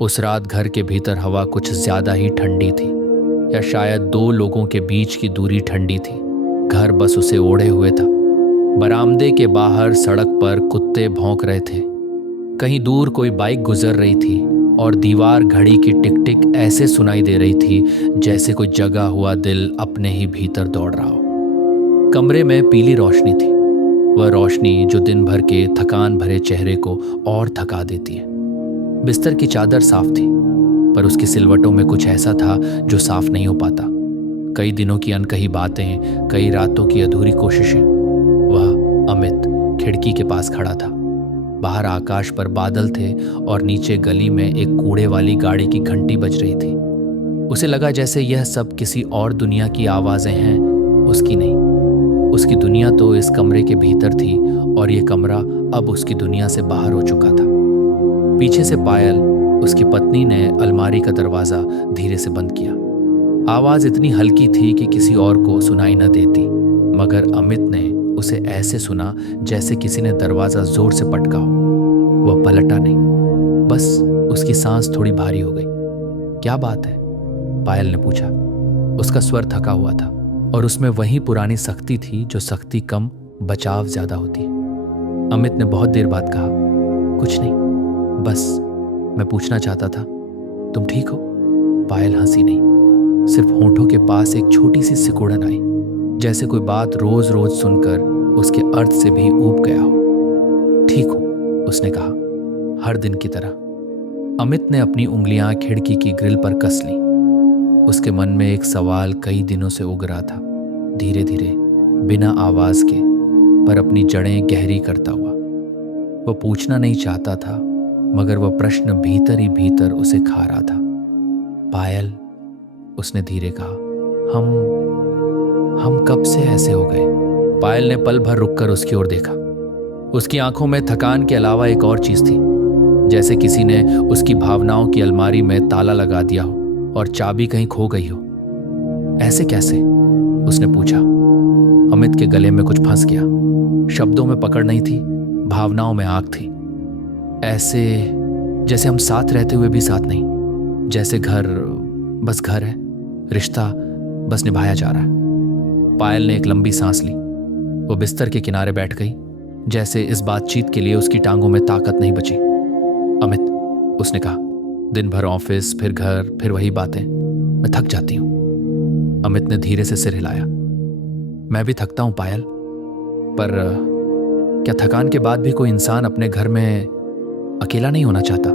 उस रात घर के भीतर हवा कुछ ज्यादा ही ठंडी थी, या शायद दो लोगों के बीच की दूरी ठंडी थी। घर बस उसे ओढ़े हुए था। बरामदे के बाहर सड़क पर कुत्ते भौंक रहे थे। कहीं दूर कोई बाइक गुजर रही थी और दीवार घड़ी की टिक टिक ऐसे सुनाई दे रही थी जैसे कोई जगा हुआ दिल अपने ही भीतर दौड़ रहा हो। कमरे में पीली रोशनी थी, वह रोशनी जो दिन भर के थकान भरे चेहरे को और थका देती है। बिस्तर की चादर साफ थी, पर उसकी सिलवटों में कुछ ऐसा था जो साफ नहीं हो पाता। कई दिनों की अनकही बातें, कई रातों की अधूरी कोशिशें। वह अमित खिड़की के पास खड़ा था। बाहर आकाश पर बादल थे और नीचे गली में एक कूड़े वाली गाड़ी की घंटी बज रही थी। उसे लगा जैसे यह सब किसी और दुनिया की आवाजें हैं, उसकी नहीं। उसकी दुनिया तो इस कमरे के भीतर थी और यह कमरा अब उसकी दुनिया से बाहर हो चुका था। पीछे से पायल, उसकी पत्नी, ने अलमारी का दरवाजा धीरे से बंद किया। आवाज इतनी हल्की थी कि किसी और को सुनाई न देती, मगर अमित ने उसे ऐसे सुना जैसे किसी ने दरवाजा जोर से पटका हो। वह पलटा नहीं, बस उसकी सांस थोड़ी भारी हो गई। क्या बात है? पायल ने पूछा। उसका स्वर थका हुआ था और उसमें वही पुरानी सख्ती थी जो सख्ती कम, बचाव ज्यादा होती है। अमित ने बहुत देर बाद कहा, कुछ नहीं, बस मैं पूछना चाहता था, तुम ठीक हो? पायल हंसी नहीं, सिर्फ होंठों के पास एक छोटी सी सिकुड़न आई, जैसे कोई बात रोज रोज सुनकर उसके अर्थ से भी ऊब गया हो। ठीक हूं, उसने कहा, हर दिन की तरह। अमित ने अपनी उंगलियां खिड़की की ग्रिल पर कस ली। उसके मन में एक सवाल कई दिनों से उग रहा था, धीरे धीरे, बिना आवाज के, पर अपनी जड़ें गहरी करता हुआ। वह पूछना नहीं चाहता था, मगर वह प्रश्न भीतर ही भीतर उसे खा रहा था। पायल, उसने धीरे कहा, हम कब से ऐसे हो गए? पायल ने पल भर रुककर उसकी ओर देखा। उसकी आंखों में थकान के अलावा एक और चीज थी, जैसे किसी ने उसकी भावनाओं की अलमारी में ताला लगा दिया हो और चाबी कहीं खो गई हो। ऐसे कैसे? उसने पूछा। अमित के गले में कुछ फंस गया। शब्दों में पकड़ नहीं थी, भावनाओं में आग थी। ऐसे जैसे हम साथ रहते हुए भी साथ नहीं, जैसे घर बस घर है, रिश्ता बस निभाया जा रहा है। पायल ने एक लंबी सांस ली। वो बिस्तर के किनारे बैठ गई, जैसे इस बातचीत के लिए उसकी टांगों में ताकत नहीं बची। अमित, उसने कहा, दिन भर ऑफिस, फिर घर, फिर वही बातें, मैं थक जाती हूं। अमित ने धीरे से सिर हिलाया। मैं भी थकता हूं पायल, पर क्या थकान के बाद भी कोई इंसान अपने घर में अकेला नहीं होना चाहता?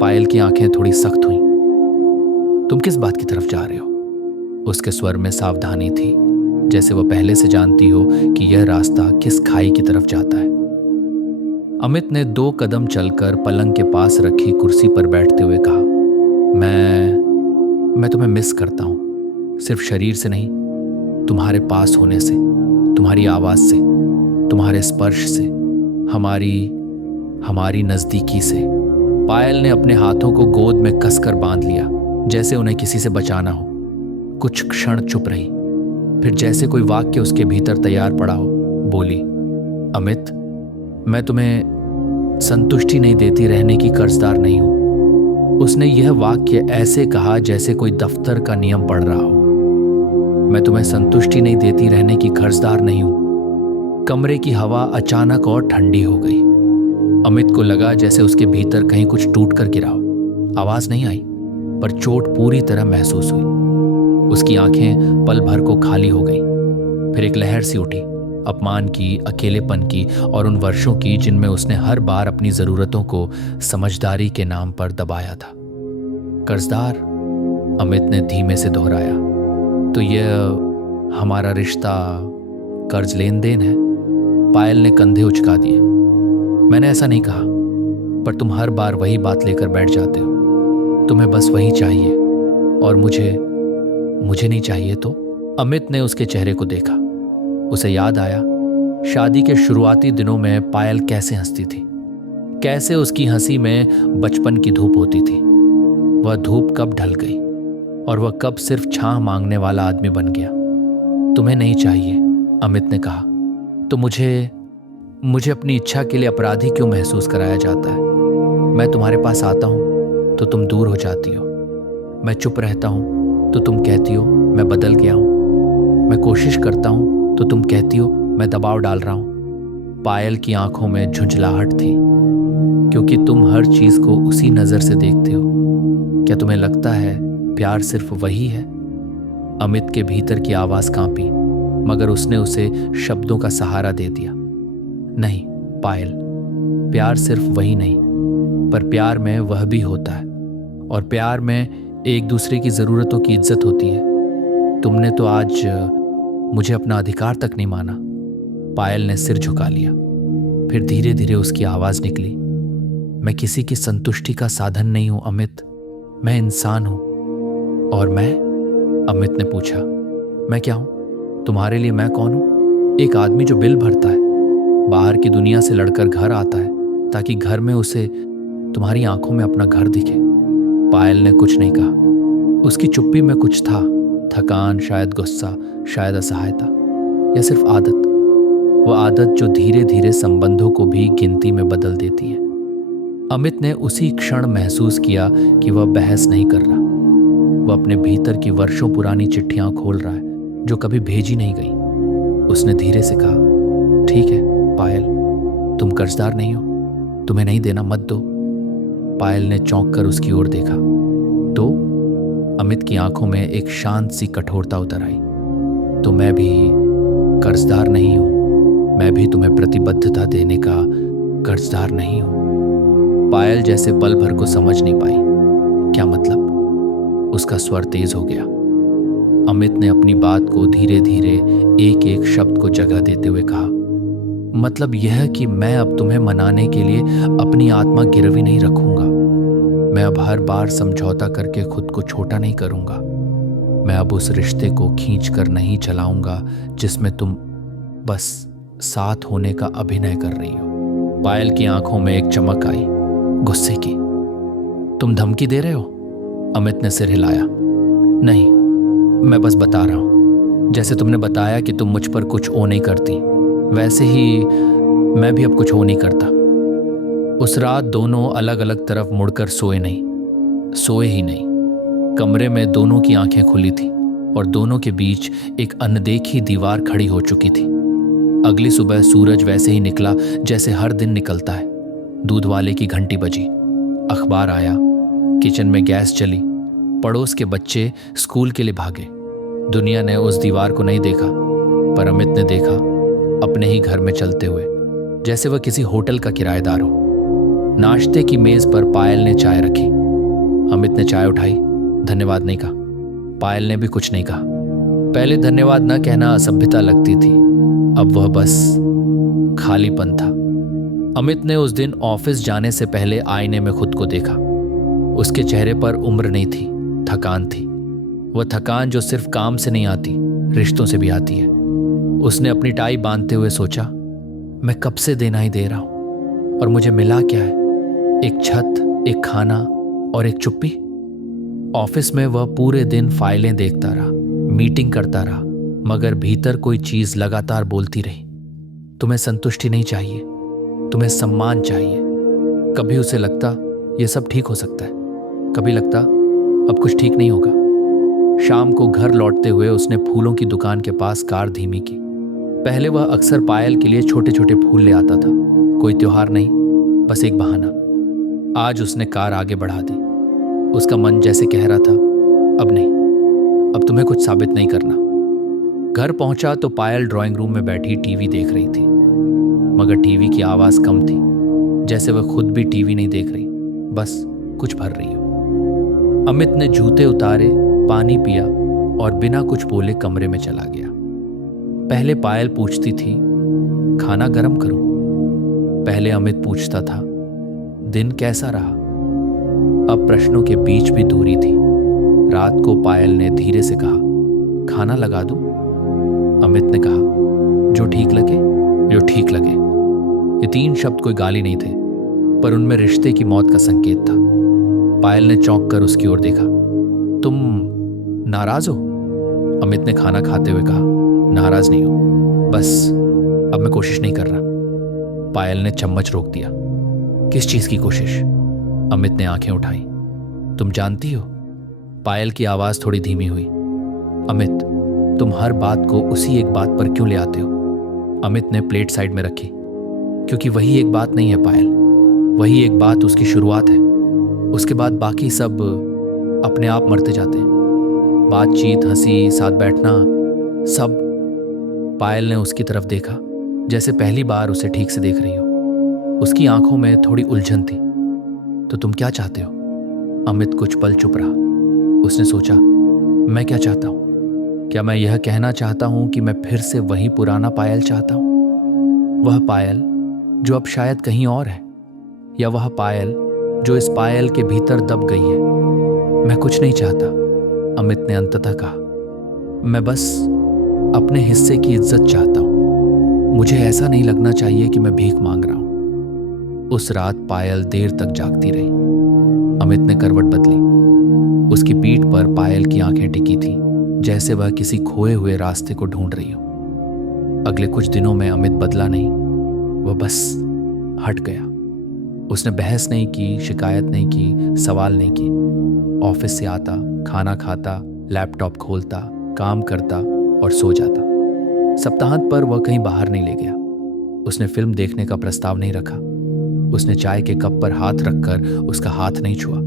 पायल की आंखें थोड़ी सख्त हुईं। तुम किस बात की तरफ जा रहे हो? उसके स्वर में सावधानी थी, जैसे वह पहले से जानती हो कि यह रास्ता किस खाई की तरफ जाता है। अमित ने 2 कदम चलकर पलंग के पास रखी कुर्सी पर बैठते हुए कहा, मैं तुम्हें मिस करता हूं, सिर्फ शरीर से नहीं, तुम्हारे पास होने से, तुम्हारी आवाज से, तुम्हारे स्पर्श से, हमारी नजदीकी से। पायल ने अपने हाथों को गोद में कसकर बांध लिया, जैसे उन्हें किसी से बचाना हो। कुछ क्षण चुप रही, फिर जैसे कोई वाक्य उसके भीतर तैयार पड़ा हो, बोली, अमित, मैं तुम्हें संतुष्टि नहीं देती रहने की कर्जदार नहीं हूं। उसने यह वाक्य ऐसे कहा जैसे कोई दफ्तर का नियम पढ़ रहा हो। मैं तुम्हें संतुष्टि नहीं देती रहने की कर्जदार नहीं हूं। कमरे की हवा अचानक और ठंडी हो गई। अमित को लगा जैसे उसके भीतर कहीं कुछ टूट कर गिरा हो। आवाज नहीं आई, पर चोट पूरी तरह महसूस हुई। उसकी आंखें पल भर को खाली हो गईं। फिर एक लहर सी उठी, अपमान की, अकेलेपन की और उन वर्षों की जिनमें उसने हर बार अपनी जरूरतों को समझदारी के नाम पर दबाया था। कर्जदार? अमित ने धीमे से दोहराया। तो यह हमारा रिश्ता कर्ज लेन देन है? पायल ने कंधे उचका दिए। मैंने ऐसा नहीं कहा, पर तुम हर बार वही बात लेकर बैठ जाते हो। तुम्हें बस वही चाहिए और मुझे नहीं चाहिए तो? अमित ने उसके चेहरे को देखा। उसे याद आया शादी के शुरुआती दिनों में पायल कैसे हंसती थी, कैसे उसकी हंसी में बचपन की धूप होती थी। वह धूप कब ढल गई और वह कब सिर्फ छां मांगने वाला आदमी बन गया। तुम्हें नहीं चाहिए, अमित ने कहा, तो मुझे अपनी इच्छा के लिए अपराधी क्यों महसूस कराया जाता है? मैं तुम्हारे पास आता हूं, तो तुम दूर हो जाती हो। मैं चुप रहता हूँ तो तुम कहती हो मैं बदल गया हूँ। मैं कोशिश करता हूँ तो तुम कहती हो मैं दबाव डाल रहा हूँ। पायल की आंखों में झुंझलाहट थी, क्योंकि तुम हर चीज को उसी नजर से देखते हो। क्या तुम्हें लगता है प्यार सिर्फ वही है? अमित के भीतर की आवाज कांपी, मगर उसने उसे शब्दों का सहारा दे दिया। नहीं पायल, प्यार सिर्फ वही नहीं, पर प्यार में वह भी होता है, और प्यार में एक दूसरे की जरूरतों की इज्जत होती है। तुमने तो आज मुझे अपना अधिकार तक नहीं माना। पायल ने सिर झुका लिया। फिर धीरे धीरे उसकी आवाज निकली, मैं किसी की संतुष्टि का साधन नहीं हूं अमित, मैं इंसान हूं। और मैं? अमित ने पूछा। मैं क्या हूं? तुम्हारे लिए मैं कौन हूं? एक आदमी जो बिल भरता है, बाहर की दुनिया से लड़कर घर आता है ताकि घर में उसे तुम्हारी आंखों में अपना घर दिखे। पायल ने कुछ नहीं कहा। उसकी चुप्पी में कुछ था, थकान, शायद गुस्सा, शायद असहायता, या सिर्फ आदत। वो आदत जो धीरे धीरे संबंधों को भी गिनती में बदल देती है। अमित ने उसी क्षण महसूस किया कि वह बहस नहीं कर रहा। वह अपने भीतर की वर्षों पुरानी चिट्ठियां खोल रहा है जो कभी भेजी नहीं गई। उसने धीरे से कहा, ठीक है पायल, तुम कर्जदार नहीं हो, तुम्हें नहीं देना मत दो। पायल ने चौंक कर उसकी ओर देखा। तो अमित की आंखों में एक शांत सी कठोरता उतर आई। तो मैं भी कर्जदार नहीं हूं, मैं भी तुम्हें प्रतिबद्धता देने का कर्जदार नहीं हूं। पायल जैसे पल भर को समझ नहीं पाई। क्या मतलब? उसका स्वर तेज हो गया। अमित ने अपनी बात को धीरे धीरे एक एक शब्द को जगह देते हुए कहा, मतलब यह कि मैं अब तुम्हें मनाने के लिए अपनी आत्मा गिरवी नहीं रखूंगा। मैं अब हर बार समझौता करके खुद को छोटा नहीं करूंगा। मैं अब उस रिश्ते को खींच कर नहीं चलाऊंगा जिसमें तुम बस साथ होने का अभिनय कर रही हो। पायल की आंखों में एक चमक आई, गुस्से की। तुम धमकी दे रहे हो? अमित ने सिर हिलाया। नहीं, मैं बस बता रहा हूं। जैसे तुमने बताया कि तुम मुझ पर कुछ ओ नहीं करती, वैसे ही मैं भी अब कुछ हो नहीं करता। उस रात दोनों अलग अलग तरफ मुड़कर सोए ही नहीं। कमरे में दोनों की आंखें खुली थी और दोनों के बीच एक अनदेखी दीवार खड़ी हो चुकी थी। अगली सुबह सूरज वैसे ही निकला जैसे हर दिन निकलता है। दूध वाले की घंटी बजी, अखबार आया, किचन में गैस चली, पड़ोस के बच्चे स्कूल के लिए भागे। दुनिया ने उस दीवार को नहीं देखा, पर अमित ने देखा, अपने ही घर में चलते हुए, जैसे वह किसी होटल का किराएदार हो। नाश्ते की मेज पर पायल ने चाय रखी। अमित ने चाय उठाई, धन्यवाद नहीं कहा। पायल ने भी कुछ नहीं कहा। पहले धन्यवाद न कहना असभ्यता लगती थी, अब वह बस खालीपन था। अमित ने उस दिन ऑफिस जाने से पहले आईने में खुद को देखा। उसके चेहरे पर उम्र नहीं थी, थकान थी। वह थकान जो सिर्फ काम से नहीं आती, रिश्तों से भी आती है। उसने अपनी टाई बांधते हुए सोचा, मैं कब से देना ही दे रहा हूं और मुझे मिला क्या है? एक छत, एक खाना और एक चुप्पी। ऑफिस में वह पूरे दिन फाइलें देखता रहा, मीटिंग करता रहा, मगर भीतर कोई चीज लगातार बोलती रही, तुम्हें संतुष्टि नहीं चाहिए, तुम्हें सम्मान चाहिए। कभी उसे लगता यह सब ठीक हो सकता है, कभी लगता अब कुछ ठीक नहीं होगा। शाम को घर लौटते हुए उसने फूलों की दुकान के पास कार धीमी की। पहले वह अक्सर पायल के लिए छोटे छोटे फूल ले आता था, कोई त्योहार नहीं, बस एक बहाना। आज उसने कार आगे बढ़ा दी। उसका मन जैसे कह रहा था, अब नहीं, अब तुम्हें कुछ साबित नहीं करना। घर पहुंचा तो पायल ड्राइंग रूम में बैठी टीवी देख रही थी, मगर टीवी की आवाज कम थी, जैसे वह खुद भी टीवी नहीं देख रही, बस कुछ भर रही हो। अमित ने जूते उतारे, पानी पिया और बिना कुछ बोले कमरे में चला गया। पहले पायल पूछती थी, खाना गरम करूं? पहले अमित पूछता था, दिन कैसा रहा? अब प्रश्नों के बीच भी दूरी थी। रात को पायल ने धीरे से कहा, खाना लगा दूं? अमित ने कहा, जो ठीक लगे, जो ठीक लगे। ये 3 शब्द कोई गाली नहीं थे, पर उनमें रिश्ते की मौत का संकेत था। पायल ने चौंक कर उसकी ओर देखा। तुम नाराज हो? अमित ने खाना खाते हुए कहा, नाराज नहीं हो, बस अब मैं कोशिश नहीं कर रहा। पायल ने चम्मच रोक दिया। किस चीज की कोशिश? अमित ने आंखें उठाई। तुम जानती हो? पायल की आवाज थोड़ी धीमी हुई। अमित, तुम हर बात को उसी एक बात पर क्यों ले आते हो? अमित ने प्लेट साइड में रखी। क्योंकि वही एक बात नहीं है पायल, वही एक बात उसकी शुरुआत है। उसके बाद बाकी सब अपने आप मरते जाते हैं। बातचीत, हंसी, साथ बैठना, सब। पायल ने उसकी तरफ देखा, जैसे पहली बार उसे ठीक से देख रही हो। उसकी आंखों में थोड़ी उलझन थी। तो तुम क्या चाहते हो? अमित कुछ पल चुप रहा। उसने सोचा, मैं क्या चाहता हूं? क्या मैं यह कहना चाहता हूं कि मैं फिर से वही पुराना पायल चाहता हूं? वह पायल जो अब शायद कहीं और है, या वह पायल जो इस पायल के भीतर दब गई है? मैं कुछ नहीं चाहता, अमित ने अंततः कहा। मैं बस अपने हिस्से की इज्जत चाहता हूं। मुझे ऐसा नहीं लगना चाहिए कि मैं भीख मांग रहा हूं। उस रात पायल देर तक जागती रही। अमित ने करवट बदली। उसकी पीठ पर पायल की आंखें टिकी थीं, जैसे वह किसी खोए हुए रास्ते को ढूंढ रही हो। अगले कुछ दिनों में अमित बदला नहीं, वह बस हट गया। उसने बहस नहीं की, शिकायत नहीं की, सवाल नहीं की। ऑफिस से आता, खाना खाता, लैपटॉप खोलता, काम करता और सो जाता। सप्ताहांत पर वह कहीं बाहर नहीं ले गया। उसने फिल्म देखने का प्रस्ताव नहीं रखा। उसने चाय के कप पर हाथ रखकर उसका हाथ नहीं छुआ।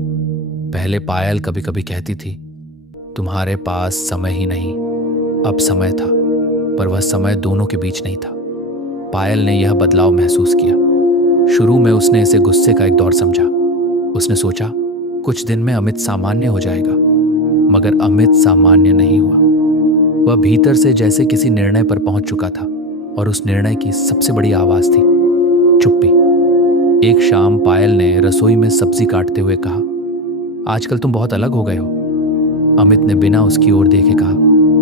पहले पायल कभी कभी कहती थी, तुम्हारे पास समय ही नहीं। अब समय था, पर वह समय दोनों के बीच नहीं था। पायल ने यह बदलाव महसूस किया। शुरू में उसने इसे गुस्से का एक दौर समझा। उसने सोचा, कुछ दिन में अमित सामान्य हो जाएगा। मगर अमित सामान्य नहीं हुआ। वह भीतर से जैसे किसी निर्णय पर पहुंच चुका था, और उस निर्णय की सबसे बड़ी आवाज थी चुप्पी। एक शाम पायल ने रसोई में सब्जी काटते हुए कहा, आजकल तुम बहुत अलग हो गए हो। अमित ने बिना उसकी ओर देखे कहा,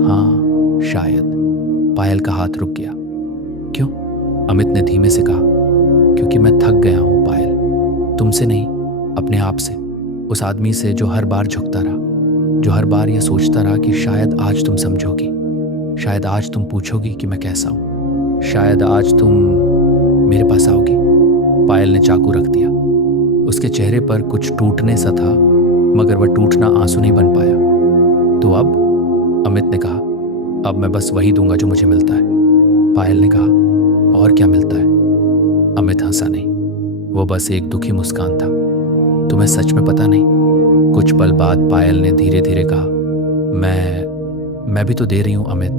हाँ शायद। पायल का हाथ रुक गया। क्यों? अमित ने धीमे से कहा, क्योंकि मैं थक गया हूं पायल। तुमसे नहीं, अपने आप से। उस आदमी से जो हर बार झुकता रहा, जो हर बार यह सोचता रहा कि शायद आज तुम समझोगी, शायद आज तुम पूछोगी कि मैं कैसा हूं, शायद आज तुम मेरे पास आओगी। पायल ने चाकू रख दिया। उसके चेहरे पर कुछ टूटने सा था, मगर वह टूटना आंसू नहीं बन पाया। तो अब? अमित ने कहा, अब मैं बस वही दूंगा जो मुझे मिलता है। पायल ने कहा, और क्या मिलता है? अमित हंसा नहीं, वो बस एक दुखी मुस्कान था। तुम्हें सच में पता नहीं? कुछ पल बाद पायल ने धीरे धीरे कहा, मैं भी तो दे रही हूं अमित।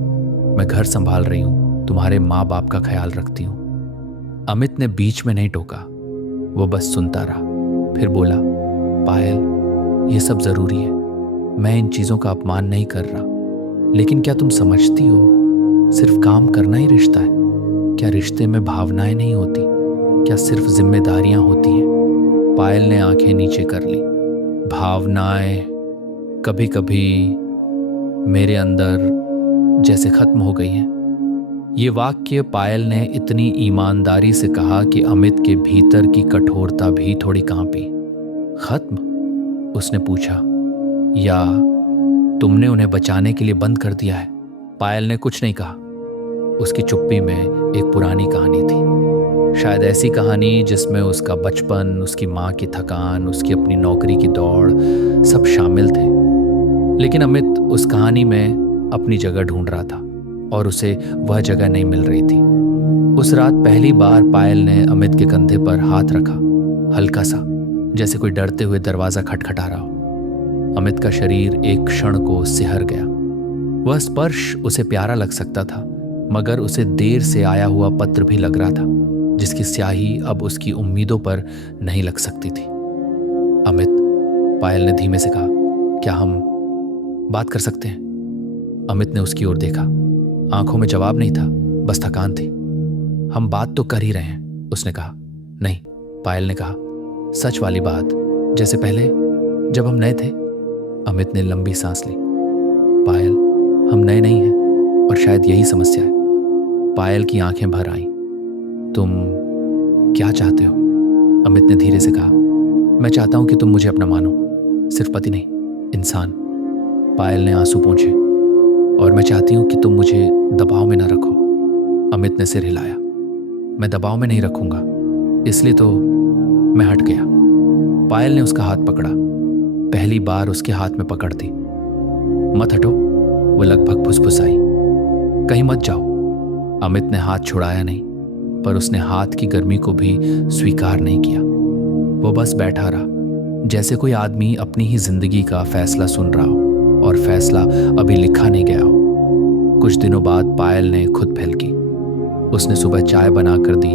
मैं घर संभाल रही हूं, तुम्हारे माँ बाप का ख्याल रखती हूं। अमित ने बीच में नहीं टोका, वो बस सुनता रहा। फिर बोला, पायल, ये सब जरूरी है। मैं इन चीजों का अपमान नहीं कर रहा, लेकिन क्या तुम समझती हो, सिर्फ काम करना ही रिश्ता है? क्या रिश्ते में भावनाएं नहीं होती? क्या सिर्फ जिम्मेदारियां होती हैं? पायल ने आंखें नीचे कर ली। भावनाएं कभी कभी मेरे अंदर जैसे खत्म हो गई हैं। ये वाक्य पायल ने इतनी ईमानदारी से कहा कि अमित के भीतर की कठोरता भी थोड़ी कांपी। खत्म? उसने पूछा, या तुमने उन्हें बचाने के लिए बंद कर दिया है? पायल ने कुछ नहीं कहा। उसकी चुप्पी में एक पुरानी कहानी थी, शायद ऐसी कहानी जिसमें उसका बचपन, उसकी माँ की थकान, उसकी अपनी नौकरी की दौड़, सब शामिल थे। लेकिन अमित उस कहानी में अपनी जगह ढूंढ रहा था, और उसे वह जगह नहीं मिल रही थी। उस रात पहली बार पायल ने अमित के कंधे पर हाथ रखा, हल्का सा, जैसे कोई डरते हुए दरवाजा खटखटा रहा हो। अमित का शरीर एक क्षण को सिहर गया। वह स्पर्श उसे प्यारा लग सकता था, मगर उसे देर से आया हुआ पत्र भी लग रहा था, जिसकी स्याही अब उसकी उम्मीदों पर नहीं लग सकती थी। अमित, पायल ने धीमे से कहा, क्या हम बात कर सकते हैं? अमित ने उसकी ओर देखा। आंखों में जवाब नहीं था, बस थकान थी। हम बात तो कर ही रहे हैं, उसने कहा। नहीं, पायल ने कहा, सच वाली बात, जैसे पहले जब हम नए थे। अमित ने लंबी सांस ली। पायल, हम नए नहीं हैं, और शायद यही समस्या है। पायल की आंखें भर आईं। तुम क्या चाहते हो? अमित ने धीरे से कहा, मैं चाहता हूं कि तुम मुझे अपना मानो, सिर्फ पति नहीं, इंसान। पायल ने आंसू पोंछे। और मैं चाहती हूं कि तुम मुझे दबाव में ना रखो। अमित ने सिर हिलाया। मैं दबाव में नहीं रखूंगा, इसलिए तो मैं हट गया। पायल ने उसका हाथ पकड़ा। पहली बार उसके हाथ में पकड़ दी। मत हटो, वो लगभग फुसफुसाई। कहीं मत जाओ। अमित ने हाथ छुड़ाया नहीं, पर उसने हाथ की गर्मी को भी स्वीकार नहीं किया। वो बस बैठा रहा, जैसे कोई आदमी अपनी ही जिंदगी का फैसला सुन रहा हो और फैसला अभी लिखा नहीं गया हो। कुछ दिनों बाद पायल ने खुद पहल की। उसने सुबह चाय बनाकर दी,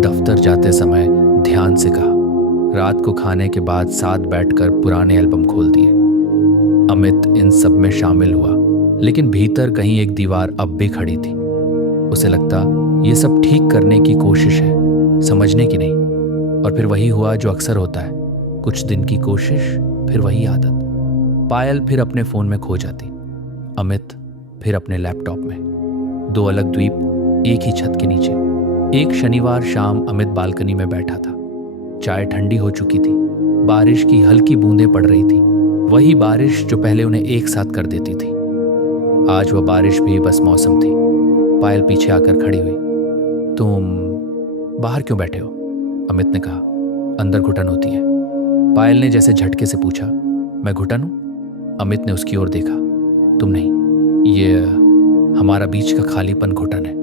दफ्तर जाते समय ध्यान से कहा, रात को खाने के बाद साथ बैठकर पुराने एल्बम खोल दिए। अमित इन सब में शामिल हुआ, लेकिन भीतर कहीं एक दीवार अब भी खड़ी थी। उसे लगता ये सब ठीक करने की कोशिश है, समझने की नहीं। और फिर वही हुआ जो अक्सर होता है, कुछ दिन की कोशिश, फिर वही आदत। पायल फिर अपने फोन में खो जाती, अमित फिर अपने लैपटॉप में। दो अलग द्वीप एक ही छत के नीचे। एक शनिवार शाम अमित बालकनी में बैठा था। चाय ठंडी हो चुकी थी, बारिश की हल्की बूंदें पड़ रही थी, वही बारिश जो पहले उन्हें एक साथ कर देती थी। आज वह बारिश भी बस मौसम थी। पायल पीछे आकर खड़ी हुई। तुम बाहर क्यों बैठे हो? अमित ने कहा। अंदर घुटन होती है। पायल ने जैसे झटके से पूछा। मैं घुटन हूं? अमित ने उसकी ओर देखा। तुम नहीं, ये हमारा बीच का खालीपन घुटन है।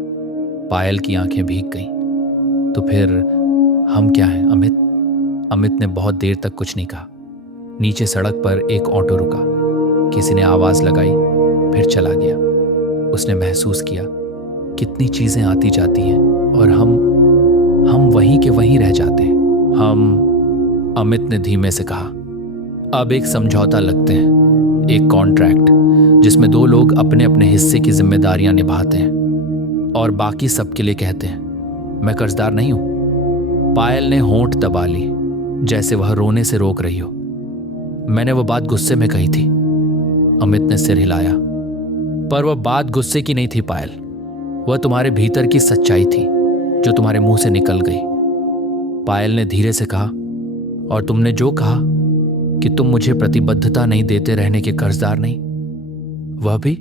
पायल की आंखें भीग गईं। तो फिर हम क्या हैं अमित? अमित ने बहुत देर तक कुछ नहीं कहा। नीचे सड़क पर एक ऑटो रुका। किसी ने आवाज लगाई, फिर चला गया। उसने महसूस किया कितनी चीजें आती जाती हैं और हम वहीं के वहीं रह जाते हैं। अमित ने धीमे से कहा, अब एक समझौता लगते हैं, एक कॉन्ट्रैक्ट जिसमें दो लोग अपने अपने हिस्से की जिम्मेदारियां निभाते हैं और बाकी सबके लिए कहते हैं मैं कर्जदार नहीं हूं। पायल ने होंठ दबा ली, जैसे वह रोने से रोक रही हो। मैंने वह बात गुस्से में कही थी। अमित ने सिर हिलाया। पर वह बात गुस्से की नहीं थी पायल, वह तुम्हारे भीतर की सच्चाई थी जो तुम्हारे मुंह से निकल गई। पायल ने धीरे से कहा, और तुमने जो कहा कि तुम मुझे प्रतिबद्धता नहीं देते रहने के कर्जदार नहीं, वह भी?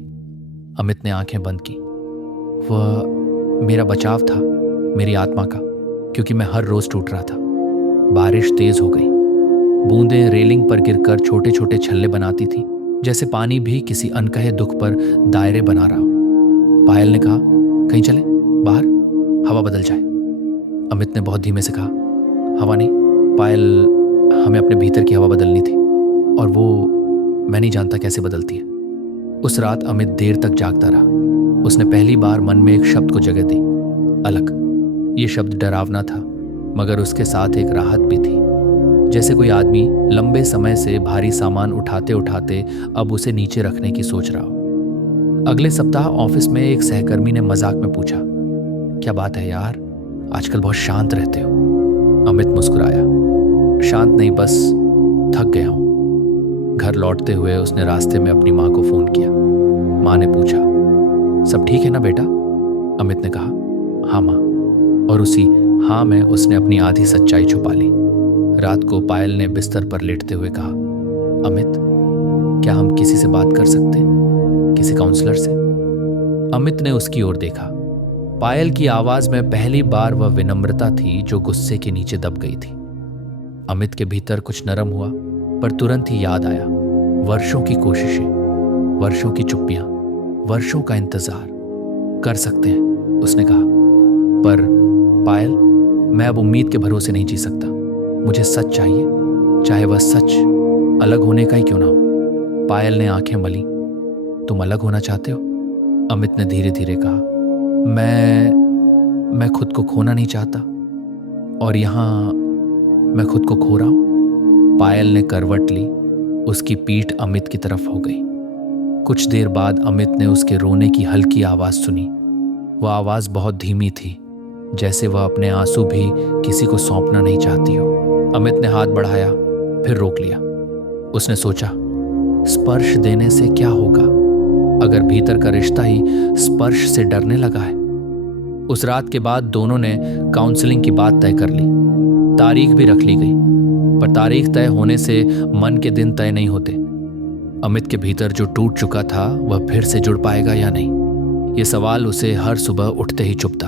अमित ने आंखें बंद की। वह मेरा बचाव था, मेरी आत्मा का, क्योंकि मैं हर रोज टूट रहा था। बारिश तेज हो गई। बूंदें रेलिंग पर गिरकर छोटे छोटे छल्ले बनाती थी, जैसे पानी भी किसी अनकहे दुख पर दायरे बना रहा हो। पायल ने कहा, कहीं चले बाहर, हवा बदल जाए। अमित ने बहुत धीमे से कहा, हवा नहीं पायल, हमें अपने भीतर की हवा बदलनी थी, और वो मैं नहीं जानता कैसे बदलती है। उस रात अमित देर तक जागता रहा। उसने पहली बार मन में एक शब्द को जगह दी, अलग। ये शब्द डरावना था, मगर उसके साथ एक राहत भी थी, जैसे कोई आदमी लंबे समय से भारी सामान उठाते उठाते अब उसे नीचे रखने की सोच रहा हो। अगले सप्ताह ऑफिस में एक सहकर्मी ने मजाक में पूछा, क्या बात है यार, आजकल बहुत शांत रहते हो। अमित मुस्कुराया, शांत नहीं, बस थक गया हूं। घर लौटते हुए उसने रास्ते में अपनी मां को फोन किया। मां ने पूछा, सब ठीक है ना बेटा? अमित ने कहा, हाँ मां। और उसी हाँ में उसने अपनी आधी सच्चाई छुपा ली। रात को पायल ने बिस्तर पर लेटते हुए कहा, अमित, क्या हम किसी से बात कर सकते हैं, किसी काउंसलर से? अमित ने उसकी ओर देखा। पायल की आवाज में पहली बार वह विनम्रता थी जो गुस्से के नीचे दब गई थी। अमित के भीतर कुछ नरम हुआ, पर तुरंत ही याद आया, वर्षों की कोशिशें, वर्षों की चुप्पियां, वर्षों का इंतजार। कर सकते हैं, उसने कहा, पर पायल, मैं अब उम्मीद के भरोसे नहीं जी सकता। मुझे सच चाहिए, चाहे वह सच अलग होने का ही क्यों ना हो। पायल ने आंखें मली। तुम अलग होना चाहते हो? अमित ने धीरे धीरे कहा, मैं खुद को खोना नहीं चाहता, और यहां मैं खुद को खो रहा हूं। पायल ने करवट ली। उसकी पीठ अमित की तरफ हो गई। कुछ देर बाद अमित ने उसके रोने की हल्की आवाज सुनी। वह आवाज बहुत धीमी थी, जैसे वह अपने आंसू भी किसी को सौंपना नहीं चाहती हो। अमित ने हाथ बढ़ाया, फिर रोक लिया। उसने सोचा, स्पर्श देने से क्या होगा अगर भीतर का रिश्ता ही स्पर्श से डरने लगा है। उस रात के बाद दोनों ने काउंसलिंग की बात तय कर ली। तारीख भी रख ली गई, पर तारीख तय होने से मन के दिन तय नहीं होते। अमित के भीतर जो टूट चुका था वह फिर से जुड़ पाएगा या नहीं, ये सवाल उसे हर सुबह उठते ही चुभता।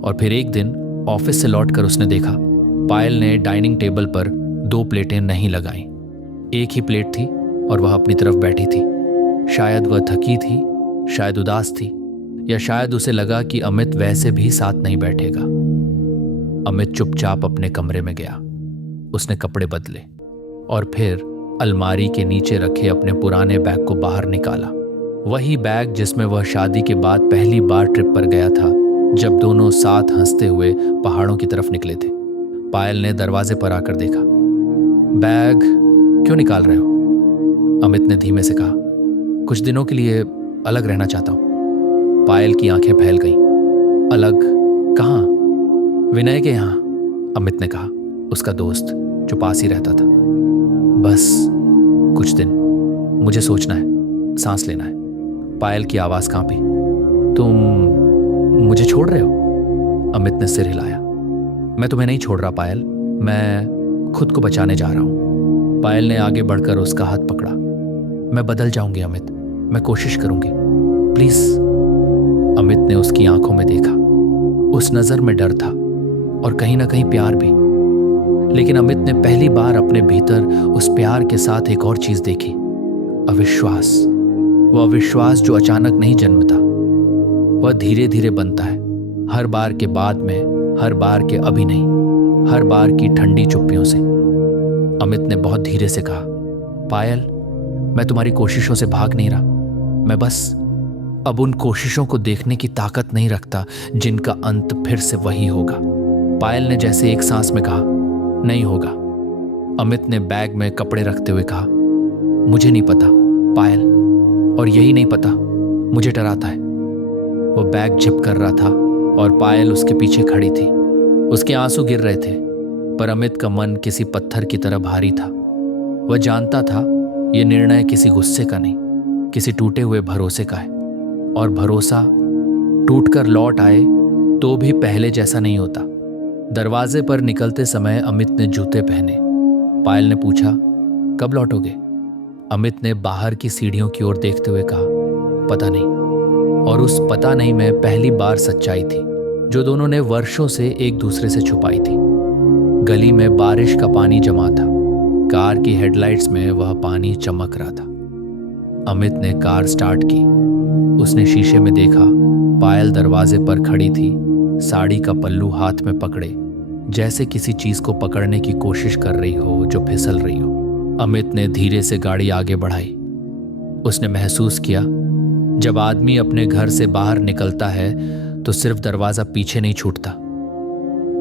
और फिर एक दिन ऑफिस से लौटकर उसने देखा, पायल ने डाइनिंग टेबल पर 2 प्लेटें नहीं लगाई। एक ही प्लेट थी और वह अपनी तरफ बैठी थी। शायद वह थकी थी, शायद उदास थी, या शायद उसे लगा कि अमित वैसे भी साथ नहीं बैठेगा। अमित चुपचाप अपने कमरे में गया। उसने कपड़े बदले और फिर अलमारी के नीचे रखे अपने पुराने बैग को बाहर निकाला। वही बैग जिसमें वह शादी के बाद पहली बार ट्रिप पर गया था, जब दोनों साथ हंसते हुए पहाड़ों की तरफ निकले थे। पायल ने दरवाजे पर आकर देखा। बैग क्यों निकाल रहे हो? अमित ने धीमे से कहा। कुछ दिनों के लिए अलग रहना चाहता हूं। पायल की आंखें फैल गईं। अलग कहाँ? विनय के यहाँ, अमित ने कहा। उसका दोस्त जो पास ही रहता था। बस कुछ दिन, मुझे सोचना है, सांस लेना है। पायल की आवाज कांपी। तुम मुझे छोड़ रहे हो? अमित ने सिर हिलाया। मैं तुम्हें नहीं छोड़ रहा पायल, मैं खुद को बचाने जा रहा हूं। पायल ने आगे बढ़कर उसका हाथ पकड़ा। मैं बदल जाऊंगी अमित, मैं कोशिश करूंगी, प्लीज। अमित ने उसकी आंखों में देखा। उस नजर में डर था और कहीं ना कहीं प्यार भी। लेकिन अमित ने पहली बार अपने भीतर उस प्यार के साथ एक और चीज देखी, अविश्वास। वह अविश्वास जो अचानक नहीं जन्मता, वह धीरे धीरे बनता है। हर बार के बाद में, हर बार के अभी नहीं, हर बार की ठंडी चुप्पियों से। अमित ने बहुत धीरे से कहा, पायल, मैं तुम्हारी कोशिशों से भाग नहीं रहा। मैं बस अब उन कोशिशों को देखने की ताकत नहीं रखता जिनका अंत फिर से वही होगा। पायल ने जैसे एक सांस में कहा, नहीं होगा। अमित ने बैग में कपड़े रखते हुए कहा, मुझे नहीं पता पायल, और यही नहीं पता मुझे डराता है। वो बैग झिप कर रहा था और पायल उसके पीछे खड़ी थी। उसके आंसू गिर रहे थे, पर अमित का मन किसी पत्थर की तरह भारी था। वह जानता था यह निर्णय किसी गुस्से का नहीं, किसी टूटे हुए भरोसे का है। और भरोसा टूटकर लौट आए तो भी पहले जैसा नहीं होता। दरवाजे पर निकलते समय अमित ने जूते पहने। पायल ने पूछा, कब लौटोगे? अमित ने बाहर की सीढ़ियों की ओर देखते हुए कहा, पता नहीं। और उस पता नहीं में पहली बार सच्चाई थी जो दोनों ने वर्षों से एक दूसरे से छुपाई थी। गली में बारिश का पानी जमा था। कार की हेडलाइट्स में वह पानी चमक रहा था। अमित ने कार स्टार्ट की। उसने शीशे में देखा, पायल दरवाजे पर खड़ी थी, साड़ी का पल्लू हाथ में पकड़े, जैसे किसी चीज को पकड़ने की कोशिश कर रही हो जो फिसल रही हो। अमित ने धीरे से गाड़ी आगे बढ़ाई। उसने महसूस किया, जब आदमी अपने घर से बाहर निकलता है तो सिर्फ दरवाजा पीछे नहीं छूटता,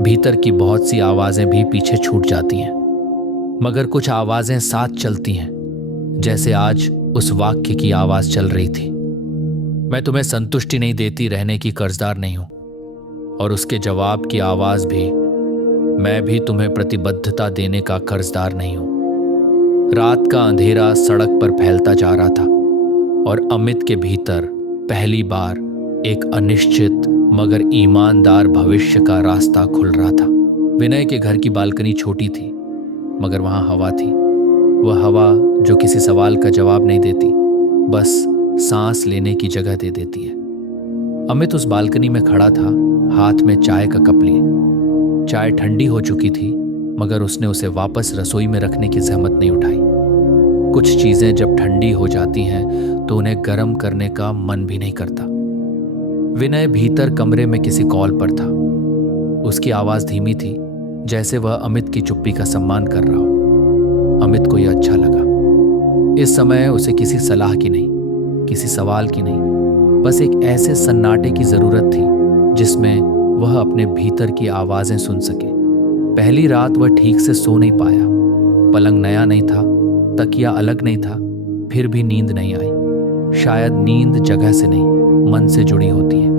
भीतर की बहुत सी आवाजें भी पीछे छूट जाती हैं। मगर कुछ आवाजें साथ चलती हैं, जैसे आज उस वाक्य की आवाज चल रही थी, मैं तुम्हें संतुष्टि नहीं देती रहने की कर्जदार नहीं हूं। और उसके जवाब की आवाज भी, मैं भी तुम्हें प्रतिबद्धता देने का कर्जदार नहीं हूं। रात का अंधेरा सड़क पर फैलता जा रहा था और अमित के भीतर पहली बार एक अनिश्चित मगर ईमानदार भविष्य का रास्ता खुल रहा था। विनय के घर की बालकनी छोटी थी, मगर वहां हवा थी। वह हवा जो किसी सवाल का जवाब नहीं देती, बस सांस लेने की जगह दे देती है। अमित उस बालकनी में खड़ा था, हाथ में चाय का कप लिए। चाय ठंडी हो चुकी थी, मगर उसने उसे वापस रसोई में रखने की जहमत नहीं उठाई। कुछ चीजें जब ठंडी हो जाती हैं तो उन्हें गर्म करने का मन भी नहीं करता। विनय भीतर कमरे में किसी कॉल पर था। उसकी आवाज धीमी थी, जैसे वह अमित की चुप्पी का सम्मान कर रहा हो। अमित को यह अच्छा लगा। इस समय उसे किसी सलाह की नहीं, किसी सवाल की नहीं, बस एक ऐसे सन्नाटे की जरूरत थी जिसमें वह अपने भीतर की आवाजें सुन सके। पहली रात वह ठीक से सो नहीं पाया। पलंग नया नहीं था, तकिया अलग नहीं था, फिर भी नींद नहीं आई। शायद नींद जगह से नहीं, मन से जुड़ी होती है।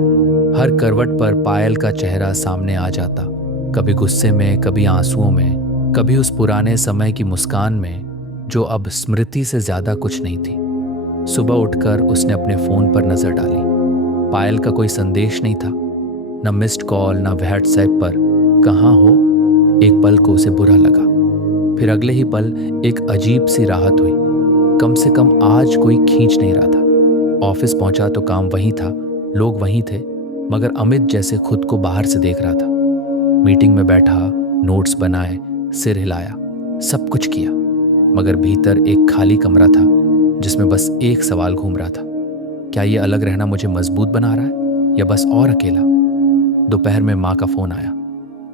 हर करवट पर पायल का चेहरा सामने आ जाता, कभी गुस्से में, कभी आंसुओं में, कभी उस पुराने समय की मुस्कान में जो अब स्मृति से ज्यादा कुछ नहीं थी। सुबह उठकर उसने अपने फोन पर नजर डाली। पायल का कोई संदेश नहीं था, न मिस्ड कॉल, न व्हाट्सएप पर। कहाँ हो? एक पल को उसे बुरा लगा, फिर अगले ही पल एक अजीब सी राहत हुई। कम से कम आज कोई खींच नहीं रहा था। ऑफिस पहुंचा तो काम वहीं था, लोग वहीं थे, मगर अमित जैसे खुद को बाहर से देख रहा था। मीटिंग में बैठा, नोट्स बनाए, सिर हिलाया, सब कुछ किया, मगर भीतर एक खाली कमरा था जिसमें बस एक सवाल घूम रहा था। क्या ये अलग रहना मुझे मजबूत बना रहा है या बस और अकेला? दोपहर में माँ का फोन आया।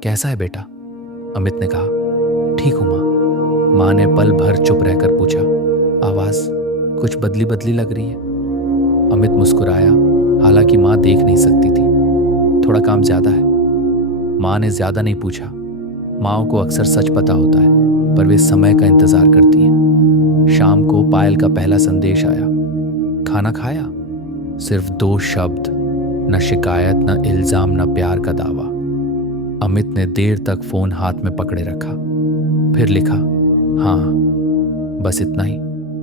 कैसा है बेटा? अमित ने कहा, ठीक हूं माँ। माँ ने पल भर चुप रहकर पूछा, आवाज कुछ बदली बदली लग रही है। अमित मुस्कुराया, हालांकि माँ देख नहीं सकती थी। थोड़ा काम ज्यादा है। माँ ने ज्यादा नहीं पूछा। माँओं को अक्सर सच पता होता है, पर वे समय का इंतजार करती हैं। शाम को पायल का पहला संदेश आया। खाना खाया? सिर्फ 2 शब्द, न शिकायत, न इल्जाम, न प्यार का दावा। अमित ने देर तक फोन हाथ में पकड़े रखा, फिर लिखा, हाँ। बस इतना ही।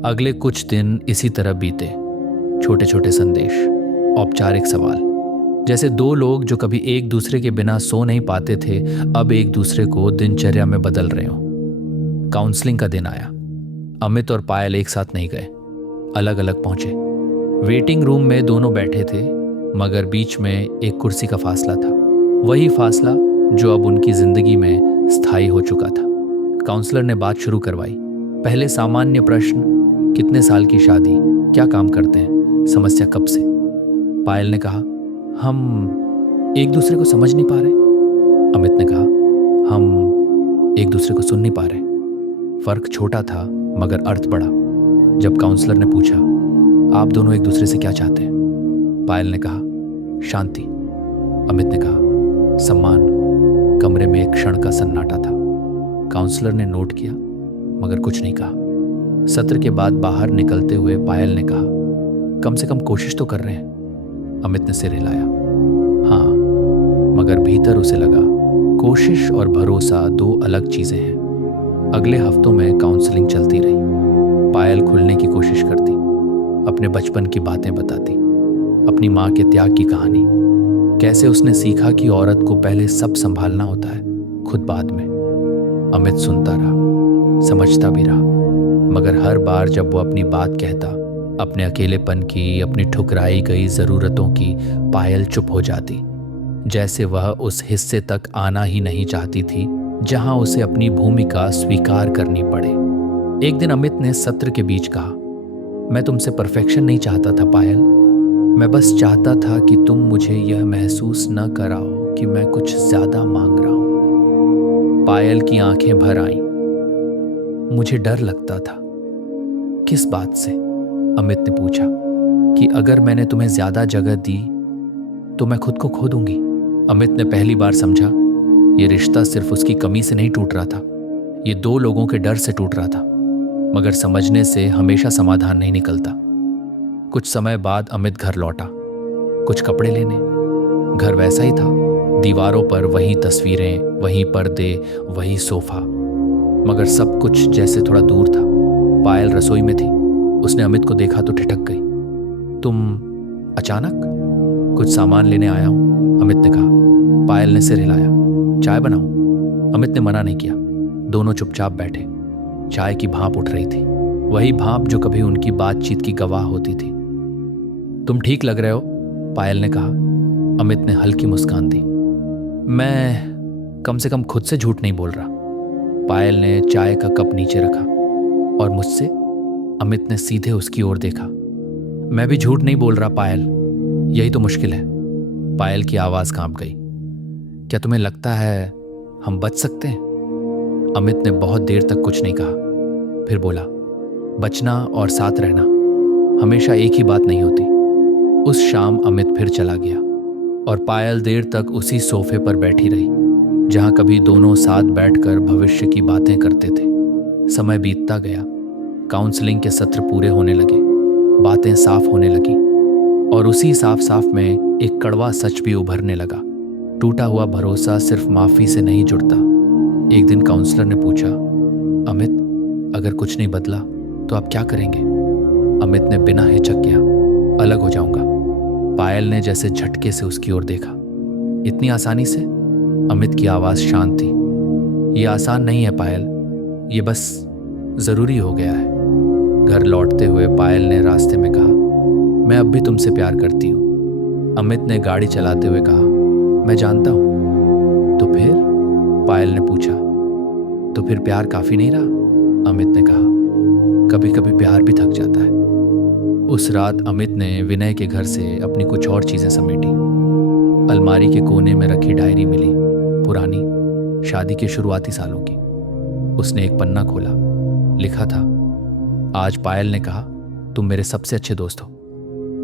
अगले कुछ दिन इसी तरह बीते। छोटे छोटे संदेश, औपचारिक सवाल, जैसे 2 लोग जो कभी एक दूसरे के बिना सो नहीं पाते थे अब एक दूसरे को दिनचर्या में बदल रहे हो। काउंसलिंग का दिन आया। अमित और पायल एक साथ नहीं गए, अलग अलग पहुंचे। वेटिंग रूम में दोनों बैठे थे, मगर बीच में एक कुर्सी का फासला था, वही फासला जो अब उनकी जिंदगी में स्थायी हो चुका था। काउंसलर ने बात शुरू करवाई। पहले सामान्य प्रश्न, कितने साल की शादी, क्या काम करते हैं, समस्या कब से? पायल ने कहा, हम एक दूसरे को समझ नहीं पा रहे। अमित ने कहा, हम एक दूसरे को सुन नहीं पा रहे। फर्क छोटा था मगर अर्थ बड़ा। जब काउंसलर ने पूछा, आप दोनों एक दूसरे से क्या चाहते हैं? पायल ने कहा, शांति। अमित ने कहा, सम्मान। कमरे में एक क्षण का सन्नाटा था। काउंसलर ने नोट किया मगर कुछ नहीं कहा। सत्र के बाद बाहर निकलते हुए पायल ने कहा, कम से कम कोशिश तो कर रहे हैं। अमित ने सिर हिलाया, हाँ, मगर भीतर उसे लगा कोशिश और भरोसा 2 अलग चीजें हैं। अगले हफ्तों में काउंसलिंग चलती रही। पायल खुलने की कोशिश करती, अपने बचपन की बातें बताती, अपनी माँ के त्याग की कहानी, कैसे उसने सीखा कि औरत को पहले सब संभालना होता है, खुद बाद में। अमित सुनता रहा, समझता भी रहा, मगर हर बार जब वो अपनी बात कहता, अपने अकेलेपन की, अपनी ठुकराई गई जरूरतों की, पायल चुप हो जाती, जैसे वह उस हिस्से तक आना ही नहीं चाहती थी जहां उसे अपनी भूमिका स्वीकार करनी पड़े। एक दिन अमित ने सत्र के बीच कहा, मैं तुमसे परफेक्शन नहीं चाहता था पायल, मैं बस चाहता था कि तुम मुझे यह महसूस न कराओ कि मैं कुछ ज्यादा मांग रहा हूं। पायल की आंखें भर आईं। मुझे डर लगता था। किस बात से? अमित ने पूछा। कि अगर मैंने तुम्हें ज्यादा जगह दी तो मैं खुद को खो दूंगी। अमित ने पहली बार समझा, ये रिश्ता सिर्फ उसकी कमी से नहीं टूट रहा था, ये 2 लोगों के डर से टूट रहा था। मगर समझने से हमेशा समाधान नहीं निकलता। कुछ समय बाद अमित घर लौटा, कुछ कपड़े लेने। घर वैसा ही था, दीवारों पर वही तस्वीरें, वही पर्दे, वही सोफा, मगर सब कुछ जैसे थोड़ा दूर था। पायल रसोई में थी, उसने अमित को देखा तो ठिठक गई। तुम अचानक? कुछ सामान लेने आया हूं, अमित ने कहा। पायल ने सिर हिलाया। चाय बनाऊं? अमित ने मना नहीं किया। दोनों चुपचाप बैठे। चाय की भाप उठ रही थी, वही भाप जो कभी उनकी बातचीत की गवाह होती थी। तुम ठीक लग रहे हो, पायल ने कहा। अमित ने हल्की मुस्कान दी। मैं कम से कम खुद से झूठ नहीं बोल रहा। पायल ने चाय का कप नीचे रखा। और मुझसे? अमित ने सीधे उसकी ओर देखा। मैं भी झूठ नहीं बोल रहा पायल, यही तो मुश्किल है। पायल की आवाज कांप गई। क्या तुम्हें लगता है हम बच सकते हैं? अमित ने बहुत देर तक कुछ नहीं कहा, फिर बोला, बचना और साथ रहना हमेशा एक ही बात नहीं होती। उस शाम अमित फिर चला गया और पायल देर तक उसी सोफे पर बैठी रही जहां कभी दोनों साथ बैठकर भविष्य की बातें करते थे। समय बीतता गया, काउंसलिंग के सत्र पूरे होने लगे, बातें साफ होने लगी और उसी साफ साफ में एक कड़वा सच भी उभरने लगा। टूटा हुआ भरोसा सिर्फ माफी से नहीं जुड़ता। एक दिन काउंसलर ने पूछा, अमित, अगर कुछ नहीं बदला तो आप क्या करेंगे? अमित ने बिना हिचक किया, अलग हो जाऊंगा। पायल ने जैसे झटके से उसकी ओर देखा। इतनी आसानी से? अमित की आवाज शांत थी। ये आसान नहीं है पायल, ये बस जरूरी हो गया है। घर लौटते हुए पायल ने रास्ते में कहा, मैं अब भी तुमसे प्यार करती हूँ। अमित ने गाड़ी चलाते हुए कहा, मैं जानता हूँ। तो फिर? पायल ने पूछा। तो फिर प्यार काफी नहीं रहा? अमित ने कहा। कभी कभी प्यार भी थक जाता है। उस रात अमित ने विनय के घर से अपनी कुछ और चीजें समेटी। अलमारी के कोने में रखी डायरी मिली, पुरानी, शादी के शुरुआती सालों की। उसने एक पन्ना खोला। लिखा था, आज पायल ने कहा तुम मेरे सबसे अच्छे दोस्त हो।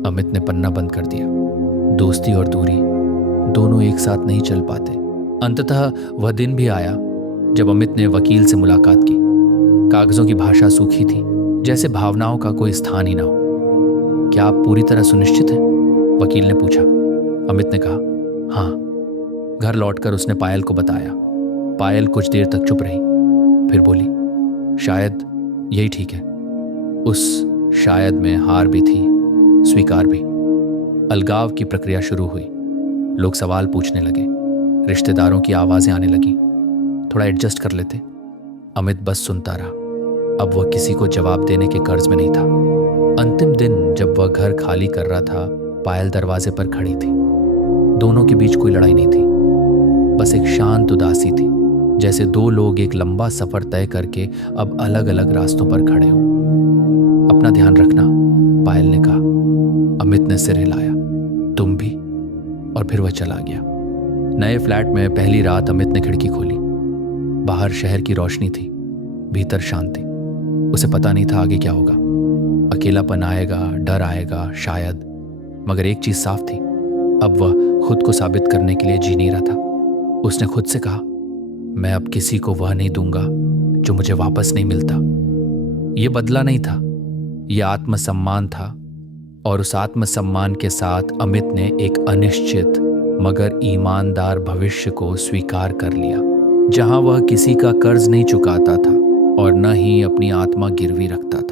अमित ने पन्ना बंद कर दिया। दोस्ती और दूरी दोनों एक साथ नहीं चल पाते। अंततः वह दिन भी आया जब अमित ने वकील से मुलाकात की। कागजों की भाषा सूखी थी, जैसे भावनाओं का कोई स्थान ही ना हो। क्या आप पूरी तरह सुनिश्चित हैं? वकील ने पूछा। अमित ने कहा, हाँ। घर लौटकर उसने पायल को बताया। पायल कुछ देर तक चुप रही, फिर बोली, शायद यही ठीक है। उस शायद में हार भी थी, स्वीकार भी। अलगाव की प्रक्रिया शुरू हुई। लोग सवाल पूछने लगे, रिश्तेदारों की आवाजें आने लगी। थोड़ा एडजस्ट कर लेते। अमित बस सुनता रहा। अब वह किसी को जवाब देने के कर्ज में नहीं था। अंतिम दिन जब वह घर खाली कर रहा था, पायल दरवाजे पर खड़ी थी। दोनों के बीच कोई लड़ाई नहीं थी, बस एक शांत उदासी थी, जैसे दो लोग एक लंबा सफर तय करके अब अलग अलग रास्तों पर खड़े हो। अपना ध्यान रखना, पायल ने कहा। अमित ने सिर हिलाया, तुम भी। और फिर वह चला गया। नए फ्लैट में पहली रात अमित ने खिड़की खोली। बाहर शहर की रोशनी थी, भीतर शांति। उसे पता नहीं था आगे क्या होगा। अकेलापन आएगा, डर आएगा शायद, मगर एक चीज साफ थी, अब वह खुद को साबित करने के लिए जी नहीं रहा था। उसने खुद से कहा, मैं अब किसी को वह नहीं दूंगा जो मुझे वापस नहीं मिलता। यह बदला नहीं था, यह आत्मसम्मान था। और उस आत्मसम्मान के साथ अमित ने एक अनिश्चित मगर ईमानदार भविष्य को स्वीकार कर लिया, जहां वह किसी का कर्ज नहीं चुकाता था और न ही अपनी आत्मा गिरवी रखता था।